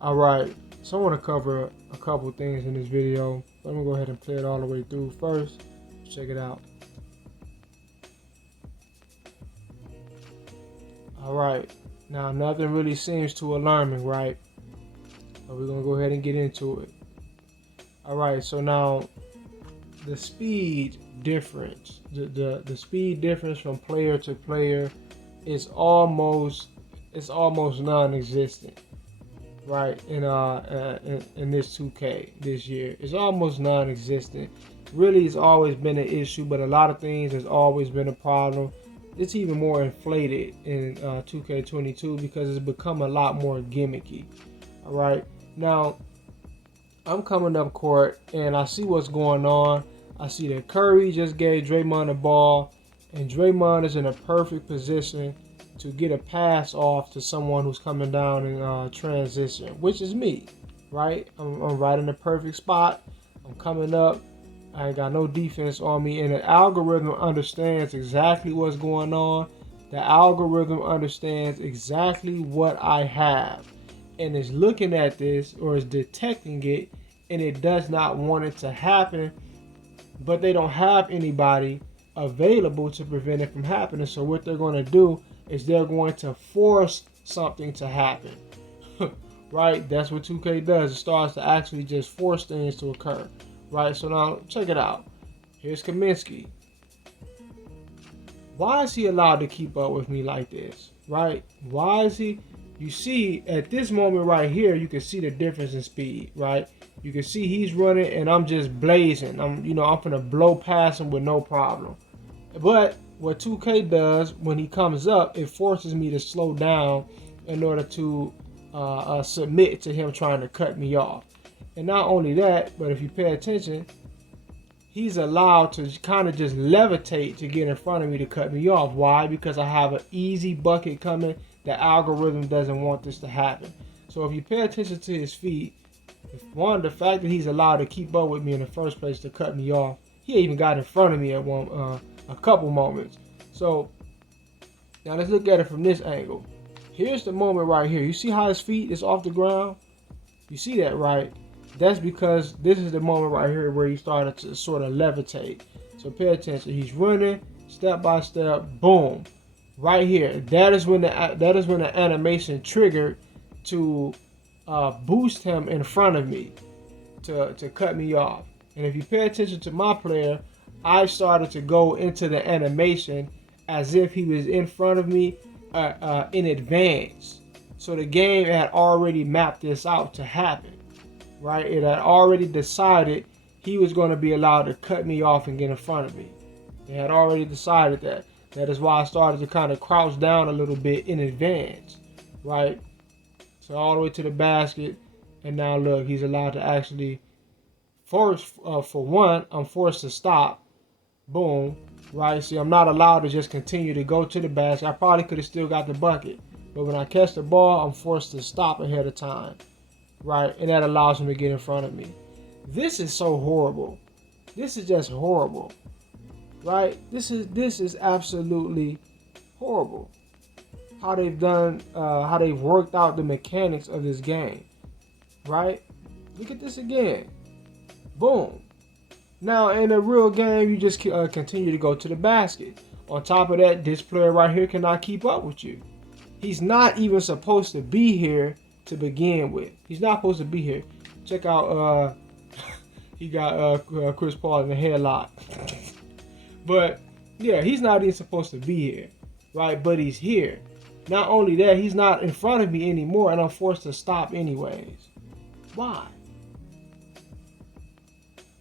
Alright, so I want to cover a couple things in this video. I'm going to go ahead and play it all the way through first. Check it out. Alright, now nothing really seems too alarming, right? But we're going to go ahead and get into it. Alright, so now the speed difference, the speed difference from player to player is almost non-existent. Right, in this 2K this year, it's almost non-existent. Really, it's always been an issue, but a lot of things has always been a problem. It's even more inflated in 2K22 because it's become a lot more gimmicky. All right, now I'm coming up court and I see what's going on. I see that Curry just gave Draymond the ball, and Draymond is in a perfect position to get a pass off to someone who's coming down in transition, which is me, right? I'm right in the perfect spot. I'm coming up. I ain't got no defense on me, and the algorithm understands exactly what's going on. The algorithm understands exactly what I have, and is looking at this or is detecting it, and it does not want it to happen, but they don't have anybody available to prevent it from happening. So what they're going to do is they're going to force something to happen. Right? That's what 2K does. It starts to actually just force things to occur. Right? So now check it out. Here's Kaminsky. Why is he allowed to keep up with me like this? Right? Why is he? You see, at this moment right here, you can see the difference in speed, right? You can see he's running and I'm just blazing. I'm gonna blow past him with no problem. But what 2K does when he comes up, it forces me to slow down in order to submit to him trying to cut me off. And not only that, but if you pay attention, he's allowed to kind of just levitate to get in front of me to cut me off. Why? Because I have an easy bucket coming. The algorithm doesn't want this to happen. So if you pay attention to his feet, one, the fact that he's allowed to keep up with me in the first place to cut me off, he even got in front of me at a couple moments. So now let's look at it from this angle. Here's the moment right here. You see how his feet is off the ground? You see that, right? That's because this is the moment right here where he started to sort of levitate. So pay attention. He's running step by step. Boom, right here. That is when the animation triggered to boost him in front of me to cut me off. And if you pay attention to my player, I started to go into the animation as if he was in front of me in advance. So the game had already mapped this out to happen, right? It had already decided he was going to be allowed to cut me off and get in front of me. It had already decided that. That is why I started to kind of crouch down a little bit in advance, right? So all the way to the basket, and now look, he's allowed to actually force. For one, I'm forced to stop. Boom, right? See, I'm not allowed to just continue to go to the basket. I probably could have still got the bucket, but when I catch the ball, I'm forced to stop ahead of time, right? And that allows him to get in front of me. This is so horrible. This is just horrible, right? This is absolutely horrible. How they've worked out the mechanics of this game, right? Look at this again. Boom. Now, in a real game, you just continue to go to the basket. On top of that, this player right here cannot keep up with you. He's not even supposed to be here to begin with. He's not supposed to be here. Check out, he got Chris Paul in the headlock. But, yeah, he's not even supposed to be here, right? But he's here. Not only that, he's not in front of me anymore, and I'm forced to stop anyways. Why?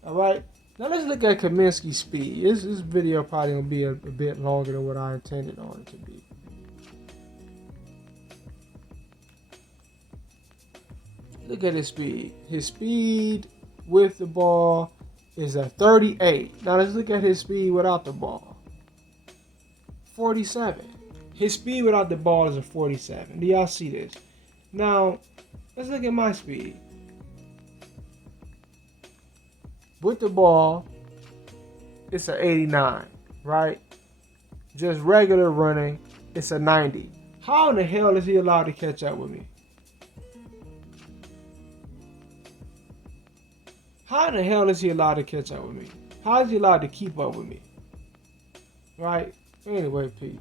All right. Now let's look at Kaminsky's speed. This video probably gonna be a bit longer than what I intended on it to be. Look at his speed. His speed with the ball is a 38. Now let's look at his speed without the ball. 47. His speed without the ball is a 47. Do y'all see this? Now let's look at my speed. With the ball, it's an 89, right? Just regular running, it's a 90. How in the hell is he allowed to catch up with me? How in the hell is he allowed to catch up with me? How is he allowed to keep up with me? Right? Anyway, peace.